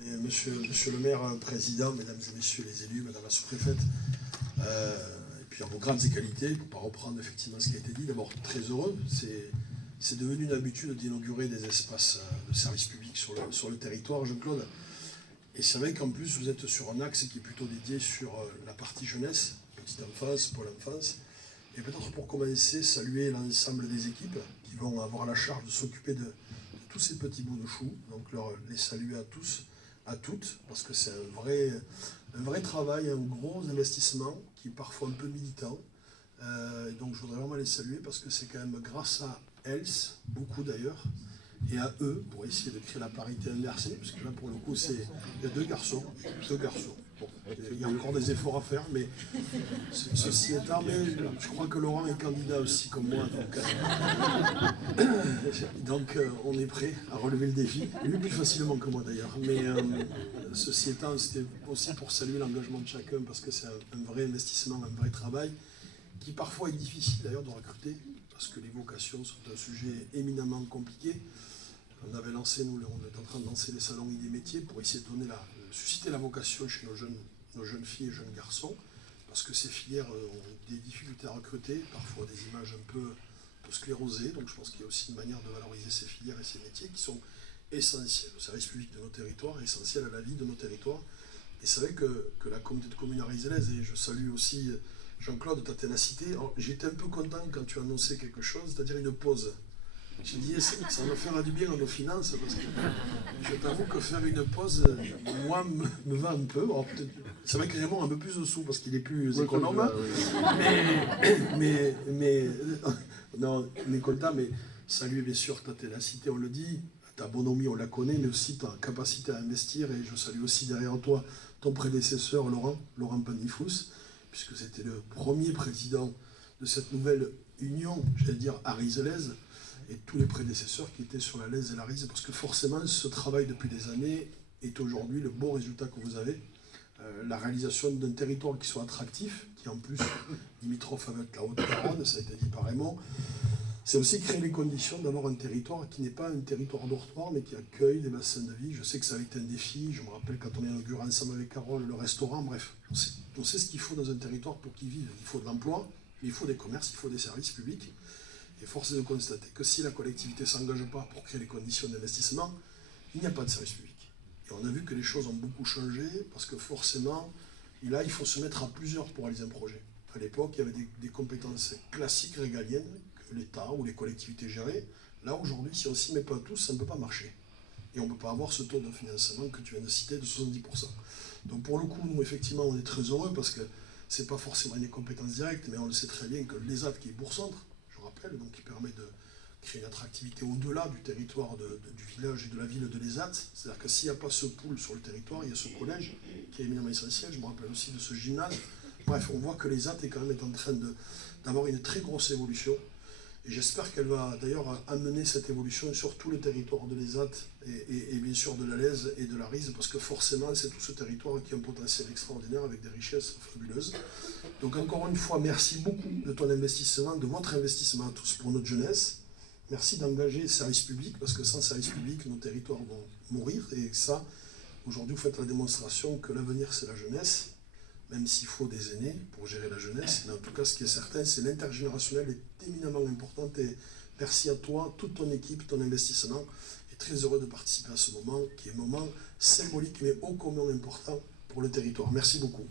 Monsieur le maire, président, mesdames et messieurs les élus, madame la sous-préfète, et puis en vos grandes qualités, pour ne pas reprendre effectivement ce qui a été dit, d'abord très heureux, c'est devenu une habitude d'inaugurer des espaces de service public sur le territoire, Jean-Claude. Et c'est vrai qu'en plus vous êtes sur un axe qui est plutôt dédié sur la partie jeunesse, petite enfance, pôle enfance, et peut-être pour commencer, saluer l'ensemble des équipes qui vont avoir la charge de s'occuper de tous ces petits bouts de choux, donc les saluer à tous, à toutes, parce que c'est un vrai travail, un gros investissement qui est parfois un peu militant. Donc je voudrais vraiment les saluer parce que c'est quand même grâce à elles, beaucoup d'ailleurs, et à eux, pour essayer de créer la parité inversée, parce que là pour le coup il y a deux garçons. Bon, il y a encore des efforts à faire, mais ceci étant, mais je crois que Laurent est candidat aussi comme moi, donc on est prêt à relever le défi, lui plus facilement que moi d'ailleurs, mais ceci étant, c'était aussi pour saluer l'engagement de chacun, parce que c'est un vrai investissement, un vrai travail, qui parfois est difficile d'ailleurs de recruter, parce que les vocations sont un sujet éminemment compliqué. On avait lancé, on est en train de lancer les salons des métiers pour essayer de susciter la vocation chez nos jeunes filles et jeunes garçons, parce que ces filières ont des difficultés à recruter, parfois des images un peu sclérosées, donc je pense qu'il y a aussi une manière de valoriser ces filières et ces métiers qui sont essentiels. Le service public de nos territoires est essentiel à la vie de nos territoires. Et c'est vrai que la communauté de communes arizelaises, et je salue aussi Jean-Claude, ta ténacité, j'étais un peu content quand tu annonçais quelque chose, c'est-à-dire une pause. J'ai dit, ça va faire du bien à nos finances, parce que je t'avoue que faire une pause, moi, me va un peu. C'est vrai que Raymond a un peu plus de sous, parce qu'il est plus économe, mais non, on est content, mais saluer bien sûr ta ténacité, on le dit, ta bonhomie, on la connaît, mais aussi ta capacité à investir, et je salue aussi derrière toi ton prédécesseur, Laurent Pandifous, puisque c'était le premier président de cette nouvelle union, j'allais dire, arizelaise, et tous les prédécesseurs qui étaient sur la Lèze et la Rise, parce que forcément, ce travail depuis des années est aujourd'hui le beau résultat que vous avez. La réalisation d'un territoire qui soit attractif, qui en plus limitrophe avec la Haute-Garonne, ça a été dit par Raymond, c'est aussi créer les conditions d'avoir un territoire qui n'est pas un territoire dortoir, mais qui accueille des bassins de vie. Je sais que ça a été un défi, je me rappelle quand on a inauguré ensemble avec Carole le restaurant, bref, on sait ce qu'il faut dans un territoire pour qu'il vive. Il faut de l'emploi, mais il faut des commerces, il faut des services publics. Et force est de constater que si la collectivité ne s'engage pas pour créer les conditions d'investissement, il n'y a pas de service public. Et on a vu que les choses ont beaucoup changé, parce que forcément, là, il faut se mettre à plusieurs pour réaliser un projet. À l'époque, il y avait des compétences classiques, régaliennes, que l'État ou les collectivités géraient. Là, aujourd'hui, si on ne s'y met pas tous, ça ne peut pas marcher. Et on ne peut pas avoir ce taux de financement que tu viens de citer de 70%. Donc pour le coup, nous, effectivement, on est très heureux, parce que ce n'est pas forcément des compétences directes, mais on le sait très bien que l'ESAT, qui est bourg-centre, donc qui permet de créer une attractivité au-delà du territoire du village et de la ville de l'ESAT. C'est-à-dire que s'il n'y a pas ce pool sur le territoire, il y a ce collège qui est éminemment essentiel. Je me rappelle aussi de ce gymnase. Bref, on voit que l'ESAT est quand même en train d'avoir une très grosse évolution. Et j'espère qu'elle va d'ailleurs amener cette évolution sur tout le territoire de l'ESAT et bien sûr de la Lèze et de la Rise, parce que forcément c'est tout ce territoire qui a un potentiel extraordinaire avec des richesses fabuleuses. Donc encore une fois, merci beaucoup de ton investissement, de votre investissement à tous pour notre jeunesse. Merci d'engager le service public, parce que sans service public, nos territoires vont mourir. Et ça, aujourd'hui, vous faites la démonstration que l'avenir, c'est la jeunesse, même s'il faut des aînés pour gérer la jeunesse. Mais en tout cas, ce qui est certain, c'est l'intergénérationnel est éminemment importante. Et merci à toi, toute ton équipe, ton investissement. Et très heureux de participer à ce moment, qui est un moment symbolique, mais ô combien important pour le territoire. Merci beaucoup.